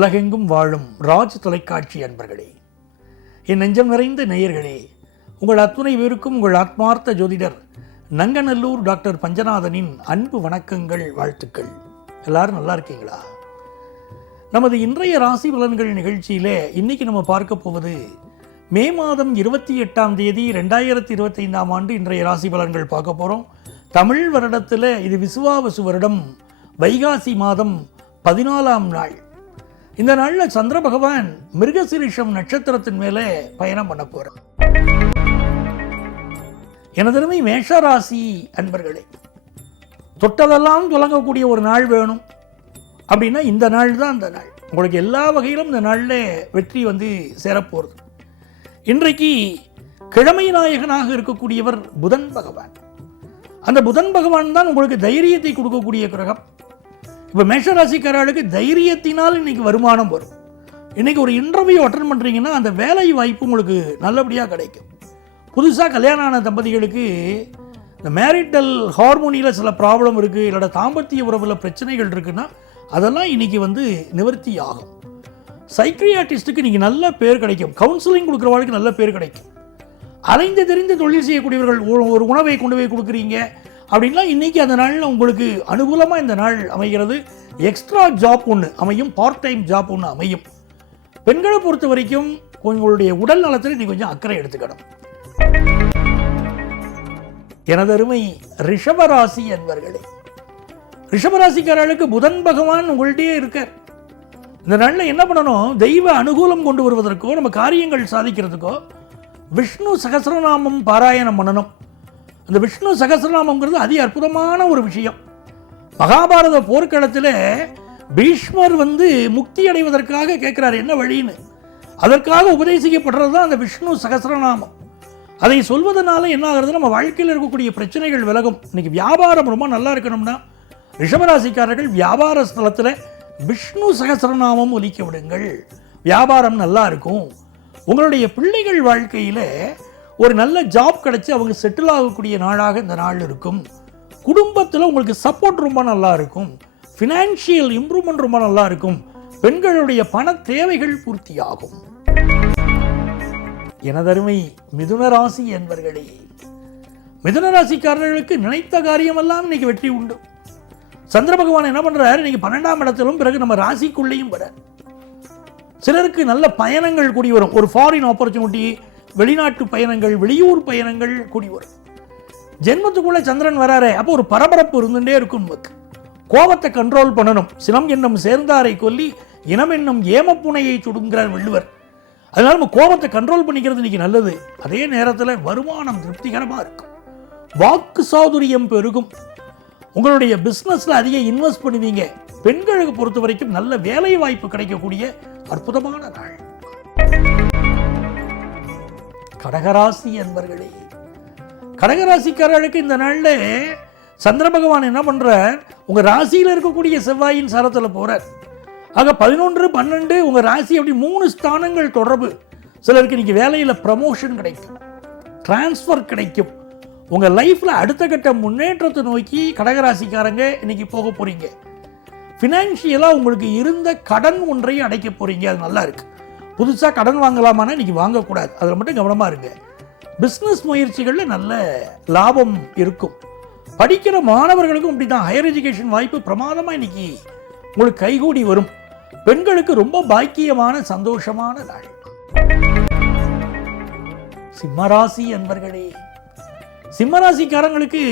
உலகெங்கும் வாழும் ராஜ் தொலைக்காட்சி அன்பர்களே, என் நெஞ்சம் நிறைந்த நேயர்களே, உங்கள் அத்துணை பேருக்கும் உங்கள் ஆத்மார்த்த ஜோதிடர் நங்கநல்லூர் டாக்டர் பஞ்சநாதனின் அன்பு வணக்கங்கள், வாழ்த்துக்கள். எல்லாரும் நல்லா இருக்கீங்களா? நமது இன்றைய ராசி பலன்கள் நிகழ்ச்சியிலே இன்னைக்கு நம்ம பார்க்க போவது மே மாதம் 28ஆம் தேதி 2025ஆம் ஆண்டு இன்றைய ராசி பலன்கள் பார்க்க போகிறோம். தமிழ் வருடத்தில் இது விசுவாவசு வருடம் வைகாசி மாதம் 14ஆம் நாள். இந்த நாளில் சந்திர பகவான் மிருகசீரிஷம் நட்சத்திரத்தின் மேலே பயணம் பண்ண போகிறார். எனதருமை மேஷராசி அன்பர்களே, தொட்டதெல்லாம் தொடங்கக்கூடிய ஒரு நாள் வேணும் அப்படின்னா இந்த நாள் தான் அந்த நாள். உங்களுக்கு எல்லா வகையிலும் இந்த நாளில் வெற்றி சேரப்போகிறது. இன்றைக்கு கிழமை நாயகனாக இருக்கக்கூடியவர் புதன் பகவான். அந்த புதன் பகவான் தான் உங்களுக்கு தைரியத்தை கொடுக்கக்கூடிய கிரகம். இப்போ மேஷராசிக்காரர்களுக்கு தைரியத்தினால் இன்னைக்கு வருமானம் வரும். இன்னைக்கு ஒரு இன்டர்வியூ அட்டன் பண்ணுறீங்கன்னா அந்த வேலை வாய்ப்பு உங்களுக்கு நல்லபடியாக கிடைக்கும். புதுசாக கல்யாணம் ஆன தம்பதிகளுக்கு இந்த மேரிட்டல் ஹார்மோனியில் சில ப்ராப்ளம் இருக்குது, இல்லைட தாம்பத்திய உறவில் பிரச்சனைகள் இருக்குன்னா அதெல்லாம் இன்னைக்கு நிவர்த்தி ஆகும். சைக்கியாட்ரிஸ்ட்டுக்கு இன்னைக்கு நல்ல பேர் கிடைக்கும். கவுன்சிலிங் கொடுக்குறவர்களுக்கு நல்ல பேர் கிடைக்கும். அலைந்து தெரிந்து தொழில் செய்யக்கூடியவர்கள் ஒரு உணவை கொண்டு போய் கொடுக்குறீங்க அப்படின்லாம் இன்றைக்கி அந்த நாளில் உங்களுக்கு அனுகூலமாக இந்த நாள் அமைகிறது. எக்ஸ்ட்ரா ஜாப் ஒன்று அமையும், பார்ட் டைம் ஜாப் ஒன்று அமையும். பெண்களை பொறுத்த வரைக்கும் உங்களுடைய உடல் நலத்தில் நீ கொஞ்சம் அக்கறை எடுத்துக்கணும். எனதருமை ரிஷபராசி என்பர்களே, ரிஷபராசிக்காரர்களுக்கு புதன் பகவான் உங்கள்கிட்டயே இருக்கார். இந்த நாளில் என்ன பண்ணணும்? தெய்வ அனுகூலம் கொண்டு வருவதற்கோ நம்ம காரியங்கள் சாதிக்கிறதுக்கோ விஷ்ணு சகஸ்ரநாமம் பாராயணம் பண்ணணும். அந்த விஷ்ணு சகஸ்ரநாமங்கிறது அதி அற்புதமான ஒரு விஷயம். மகாபாரத போர்க்களத்தில் பீஷ்மர் முக்தி அடைவதற்காக கேட்குறாரு என்ன வழின்னு. அதற்காக உபதேசிக்கப்படுறது தான் அந்த விஷ்ணு சகஸ்ரநாமம். அதை சொல்வதனால என்ன ஆகிறது? நம்ம வாழ்க்கையில் இருக்கக்கூடிய பிரச்சனைகள் விலகும். இன்னைக்கு வியாபாரம் ரொம்ப நல்லா இருக்கணும்னா ரிஷபராசிக்காரர்கள் வியாபார ஸ்தலத்தில் விஷ்ணு சகஸ்ரநாமம் ஒலிக்க விடுங்கள். வியாபாரம் நல்லா இருக்கும். உங்களுடைய பிள்ளைகள் வாழ்க்கையில் ஒரு நல்ல ஜாப் கிடைச்சி அவங்க செட்டில் ஆகக்கூடிய நாளாக இந்த நாள் இருக்கும். குடும்பத்தில் உங்களுக்கு சப்போர்ட் ரொம்ப நல்லா இருக்கும். ஃபினான்ஷியல் இம்ப்ரூவ்மெண்ட் ரொம்ப நல்லா இருக்கும். பெண்களுடைய பண தேவைகள் பூர்த்தியாகும். எனதருமை மிதுனராசி என்பர்களே, மிதுனராசிக்காரர்களுக்கு நினைத்த காரியமெல்லாம் இன்னைக்கு வெற்றி உண்டு. சந்திர பகவான் என்ன பண்றாரு? இன்னைக்கு 12ஆம் இடத்திலும் பிறகு நம்ம ராசிக்குள்ளேயும் வர சிலருக்கு நல்ல பயணங்கள் கூடி வரும். ஒரு ஃபாரின் ஆப்பர்ச்சுனிட்டி, வெளிநாட்டு பயணங்கள், வெளியூர் பயணங்கள் கூடி வரும். ஜென்மத்துக்குள்ள சந்திரன் வராரே, அப்போ ஒரு பரபரப்பு இருந்துட்டே இருக்கும். நமக்கு கோபத்தை கண்ட்ரோல் பண்ணணும். சினம் என்னும் சேர்ந்தாரை கொல்லி இனம் என்னும் ஏமப்புனையை சுடுங்கிறார் வள்ளுவர். அதனால நம்ம கோபத்தை கண்ட்ரோல் பண்ணிக்கிறது இன்னைக்கு நல்லது. அதே நேரத்தில் வருமானம் திருப்திகரமாக இருக்கும். வாக்கு சாதுரியம் பெருகும். உங்களுடைய பிஸ்னஸில் அதிக இன்வெஸ்ட் பண்ணுவீங்க. பெண்களுக்கு பொறுத்த வரைக்கும் நல்ல வேலை வாய்ப்பு கிடைக்கக்கூடிய அற்புதமான நாள். கடகராசி என்பர்களே, கடகராசிக்காரர்களுக்கு இந்த நாளில் சந்திர பகவான் என்ன பண்றார்? உங்க ராசியில் இருக்கக்கூடிய செவ்வாயின் சரத்தில் போறார். ஆக 11, 12 உங்க ராசி அப்படி 3 ஸ்தானங்கள் தொடர்பு. சிலருக்கு இன்னைக்கு வேலையில் ப்ரமோஷன் கிடைக்கும், டிரான்ஸ்ஃபர் கிடைக்கும். உங்க லைஃப்ல அடுத்த கட்ட முன்னேற்றத்தை நோக்கி கடகராசிக்காரங்க இன்னைக்கு போக போறீங்க. ஃபினான்ஷியலாக உங்களுக்கு இருந்த கடன் ஒன்றை அடைக்க போறீங்க. அது நல்லா இருக்கு. புதுசாக கடன் வாங்கலாமான்னா இன்னைக்கு வாங்கக்கூடாது. அதில் மட்டும் கவனமாக இருங்க. பிஸ்னஸ் முயற்சிகளில் நல்ல லாபம் இருக்கும். படிக்கிற மாணவர்களுக்கும் அப்படி தான். ஹையர் எஜுகேஷன் வாய்ப்பு பிரமாதமாக இன்னைக்கு உங்களுக்கு கைகூடி வரும். பெண்களுக்கு ரொம்ப பாக்கியமான சந்தோஷமான நாள். சிம்மராசி என்பர்களே, சிம்மராசிக்காரங்களுக்கு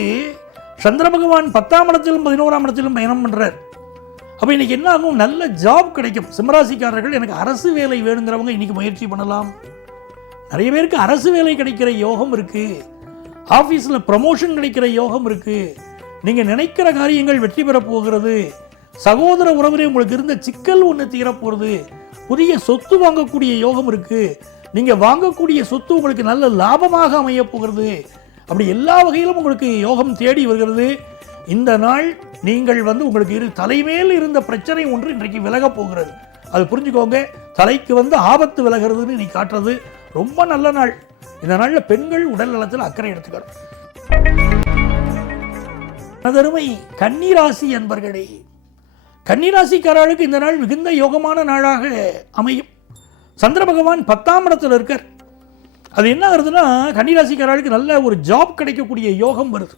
சந்திர பகவான் 10ஆம் இடத்திலும் 11ஆம் இடத்திலும் பயணம் பண்றார். அப்போ இன்னைக்கு என்ன ஆகும்? நல்ல ஜாப் கிடைக்கும். சிம்மராசிக்காரர்கள் எனக்கு அரசு வேலை வேணுங்கிறவங்க இன்னைக்கு முயற்சி பண்ணலாம். நிறைய பேருக்கு அரசு வேலை கிடைக்கிற யோகம் இருக்கு. ஆஃபீஸில் ப்ரமோஷன் கிடைக்கிற யோகம் இருக்கு. நீங்க நினைக்கிற காரியங்கள் வெற்றி பெற போகிறது. சகோதர உறவுலே உங்களுக்கு இருந்த சிக்கல் ஒன்று தீரப்போகிறது. புதிய சொத்து வாங்கக்கூடிய யோகம் இருக்கு. நீங்க வாங்கக்கூடிய சொத்து உங்களுக்கு நல்ல லாபமாக அமைய போகிறது. அப்படி எல்லா வகையிலும் உங்களுக்கு யோகம் தேடி வருகிறது. இந்த நாள் நீங்கள் உங்களுக்கு தலைமையில் இருந்த பிரச்சனை ஒன்று இன்றைக்கு விலக போகிறது. அது புரிஞ்சுக்கோங்க. தலைக்கு ஆபத்து விலகிறதுன்னு நீ காட்டுறது ரொம்ப நல்ல நாள். இந்த நாளில் பெண்கள் உடல் நலத்தில் அக்கறை எடுத்துக்கணும். அதருமை கன்னிராசி என்பர்களே, கன்னிராசிக்காரர்களுக்கு இந்த நாள் மிகுந்த யோகமான நாளாக அமையும். சந்திர பகவான் 10ஆம் இடத்துல இருக்கார். அது என்ன ஆகுதுன்னா, கன்னிராசிக்காரர்களுக்கு நல்ல ஒரு ஜாப் கிடைக்கக்கூடிய யோகம் வருது.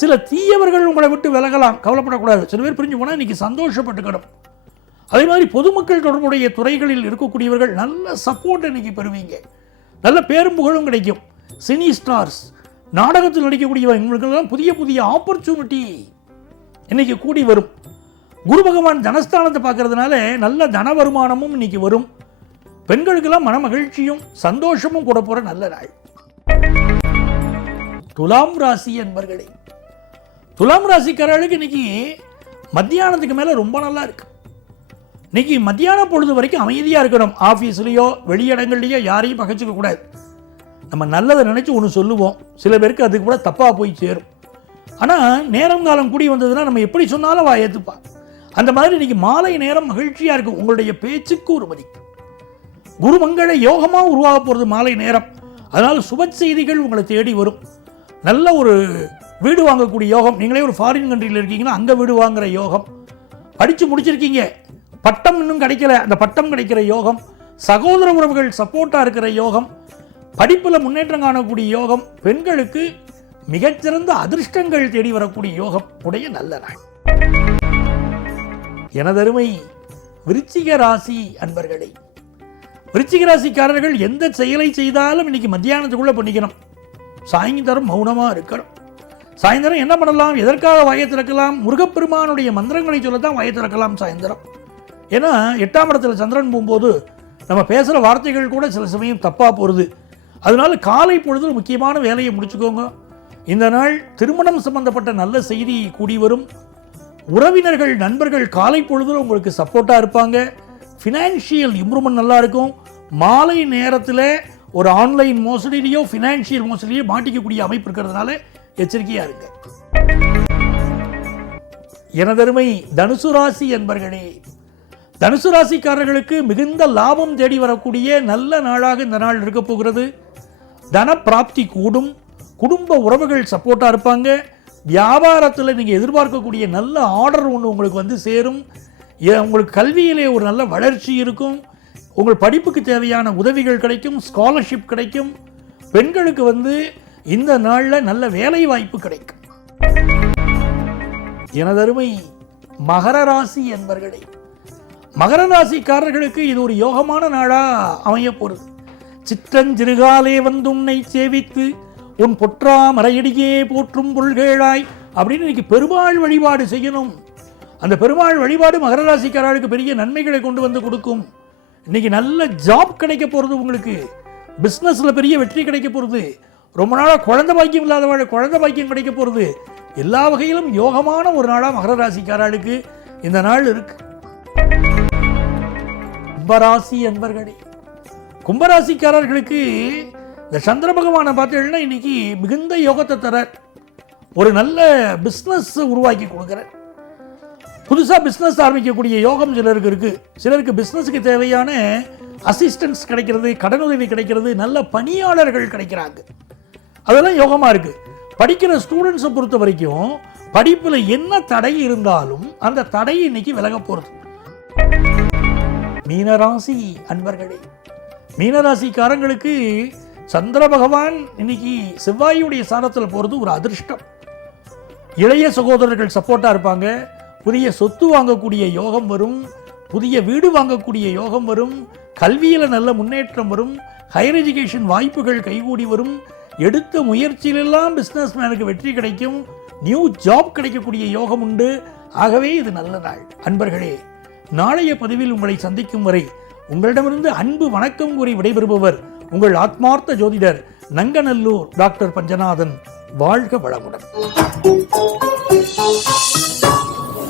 சில தீயவர்கள் உங்களை விட்டு விலகலாம், கவலைப்படக்கூடாது. சில பேர் பிரிஞ்சு போனால் இன்றைக்கி சந்தோஷப்பட்டுக்கணும். அதே மாதிரி பொதுமக்கள் தொடர்புடைய துறைகளில் இருக்கக்கூடியவர்கள் நல்ல சப்போர்ட் இன்னைக்கு பெறுவீங்க. நல்ல பேரும் புகழும் கிடைக்கும். சினி ஸ்டார்ஸ், நாடகத்தில் நடிக்கக்கூடியவங்களுக்கெல்லாம் புதிய புதிய ஆப்பர்ச்சுனிட்டி இன்னைக்கு கூடி வரும். குரு பகவான் தனஸ்தானத்தை பார்க்கறதுனால நல்ல தன வருமானமும் இன்னைக்கு வரும். பெண்களுக்கெல்லாம் மன மகிழ்ச்சியும் சந்தோஷமும் கூட போகிற நல்ல நாள். துலாம் ராசி என்பர்களே, துலாம் ராசிக்காரர்களுக்கு இன்னைக்கு மத்தியானத்துக்கு மேலே ரொம்ப நல்லா இருக்கு. இன்னைக்கு மத்தியான பொழுது வரைக்கும் அமைதியாக இருக்கணும். ஆஃபீஸ்லேயோ வெளியிடங்கள்லையோ யாரையும் பகைச்சிக்க கூடாது. நம்ம நல்லதை நினச்சி ஒன்று சொல்லுவோம், சில பேருக்கு அதுக்கு கூட தப்பாக போய் சேரும். ஆனால் நேரம் காலம் கூடி வந்ததுன்னா நம்ம எப்படி சொன்னாலும் ஏற்றுப்பா. அந்த மாதிரி இன்னைக்கு மாலை நேரம் மகிழ்ச்சியாக இருக்கும். உங்களுடைய பேச்சுக்கு ஒரு மதிப்பு. குருமங்கள யோகமாக உருவாக போகிறது மாலை நேரம். அதனால் சுப செய்திகள் உங்களை தேடி வரும். நல்ல ஒரு வீடு வாங்கக்கூடிய யோகம். நீங்களே ஒரு ஃபாரின் கண்ட்ரியில் இருக்கீங்கன்னா அங்கே வீடு வாங்குகிற யோகம். படித்து முடிச்சிருக்கீங்க, பட்டம் இன்னும் கிடைக்கல, அந்த பட்டம் கிடைக்கிற யோகம். சகோதர உறவுகள் சப்போர்ட்டாக இருக்கிற யோகம். படிப்பில் முன்னேற்றம் காணக்கூடிய யோகம். பெண்களுக்கு மிகச்சிறந்த அதிர்ஷ்டங்கள் தேடி வரக்கூடிய யோகம் உடைய நல்ல நாள். எனதருமை விருச்சிக ராசி அன்பர்களே, விருச்சிக ராசிக்காரர்கள் எந்த செயலை செய்தாலும் இன்னைக்கு மத்தியானத்துக்குள்ளே பண்ணிக்கணும். சாயந்தரம் மௌனமாக இருக்கணும். சாயந்தரம் என்ன பண்ணலாம், எதற்காக வாயை திறக்கலாம்? முருகப்பெருமானுடைய மந்திரங்களை சொல்லத்தான் வாயை திறக்கலாம் சாயந்தரம். ஏன்னா 8ஆம் இடத்துல சந்திரன் போகும்போது நம்ம பேசுகிற வார்த்தைகள் கூட சில சமயம் தப்பாக போகிறது. அதனால காலை பொழுது முக்கியமான வேலையை முடிச்சுக்கோங்க. இந்த நாள் திருமணம் சம்பந்தப்பட்ட நல்ல செய்தி கூடி வரும். உறவினர்கள் நண்பர்கள் காலை பொழுதுல உங்களுக்கு சப்போர்ட்டாக இருப்பாங்க. ஃபினான்ஷியல் இம்ப்ரூவ்மெண்ட் நல்லா இருக்கும். மாலை நேரத்தில் ஒரு ஆன்லைன் மோசடியிலையோ ஃபினான்ஷியல் மோசடியோ மாட்டிக்கக்கூடிய அமைப்பு இருக்கிறதுனால எச்சரிக்கையாக இருங்க. எனதருமை தனுசு ராசி என்பர்களே, தனுசு ராசிக்காரர்களுக்கு மிகுந்த லாபம் தேடி வரக்கூடிய நல்ல நாளாக இந்த நாள் இருக்க போகிறது. தன பிராப்தி கூடும். குடும்ப உறவுகள் சப்போர்ட்டாக இருப்பாங்க. வியாபாரத்தில் நீங்கள் எதிர்பார்க்கக்கூடிய நல்ல ஆர்டர் ஒன்று உங்களுக்கு வந்து சேரும். உங்களுக்கு கல்வியிலே ஒரு நல்ல வளர்ச்சி இருக்கும். உங்கள் படிப்புக்கு தேவையான உதவிகள் கிடைக்கும். ஸ்காலர்ஷிப் கிடைக்கும். பெண்களுக்கு வந்து இந்த நாளில் நல்ல வேலை வாய்ப்பு கிடைக்கும். எனதருமை மகர ராசி என்பர்களே, மகர ராசிக்காரர்களுக்கு இது ஒரு யோகமான நாளாக அமைய போகிறது. சிற்றஞ்சிறுகாலே வந்து உன்னை சேவித்து உன் பொற்றா மறையடியே போற்றும் பொருள்களாய் அப்படின்னு இன்னைக்கு பெருமாள் வழிபாடு செய்யணும். அந்த பெருமாள் வழிபாடு மகர ராசிக்காரர்களுக்கு பெரிய நன்மைகளை கொண்டு வந்து கொடுக்கும். இன்னைக்கு நல்ல ஜாப் கிடைக்க போகிறது. உங்களுக்கு பிஸ்னஸில் பெரிய வெற்றி கிடைக்க போகிறது. ரொம்ப நாளாக குழந்தை பாக்கியம் இல்லாதவாழ குழந்தை பாக்கியம் கிடைக்க போகிறது. எல்லா வகையிலும் யோகமான ஒரு நாளாக மகர ராசிக்காரர்களுக்கு இந்த நாள் இருக்கு. கும்பராசி என்பர்களே, கும்பராசிக்காரர்களுக்கு இந்த சந்திர பகவானை பார்த்தீங்கன்னா இன்னைக்கு மிகுந்த யோகத்தை தர ஒரு நல்ல பிஸ்னஸ் உருவாக்கி கொடுக்குறேன். புதுசாக பிஸ்னஸ் ஆரம்பிக்கக்கூடிய யோகம் சிலருக்கு இருக்குது. சிலருக்கு பிஸ்னஸுக்கு தேவையான அசிஸ்டன்ஸ் கிடைக்கிறது, கடனுதவி கிடைக்கிறது, நல்ல பணியாளர்கள் கிடைக்கிறாங்க. அதெல்லாம் யோகமாக இருக்குது. படிக்கிற ஸ்டூடெண்ட்ஸை பொறுத்த வரைக்கும் படிப்பில் என்ன தடை இருந்தாலும் அந்த தடை இன்னைக்கு விலக போகிறது. மீனராசி அன்பர்களே, மீனராசிக்காரங்களுக்கு சந்திர பகவான் இன்னைக்கு செவ்வாயுடைய சாரத்தில் போகிறது ஒரு அதிர்ஷ்டம். இளைய சகோதரர்கள் சப்போர்ட்டாக இருப்பாங்க. புதிய சொத்து வாங்கக்கூடிய யோகம் வரும். புதிய வீடு வாங்கக்கூடிய யோகம் வரும். கல்வியில் நல்ல முன்னேற்றம் வரும். ஹையர் எஜுகேஷன் வாய்ப்புகள் கைகூடி வரும். எடுத்த முயற்சியிலெல்லாம் பிஸ்னஸ் மேனுக்கு வெற்றி கிடைக்கும். நியூ ஜாப் கிடைக்கக்கூடிய யோகம் உண்டு. ஆகவே இது நல்ல நாள். அன்பர்களே, நாளைய பதிவில் உங்களை சந்திக்கும் வரை உங்களிடமிருந்து அன்பு வணக்கம் கூறி விடைபெறுபவர் உங்கள் ஆத்மார்த்த ஜோதிடர் நங்கநல்லூர் டாக்டர் பஞ்சநாதன். வாழ்க வளமுடன்.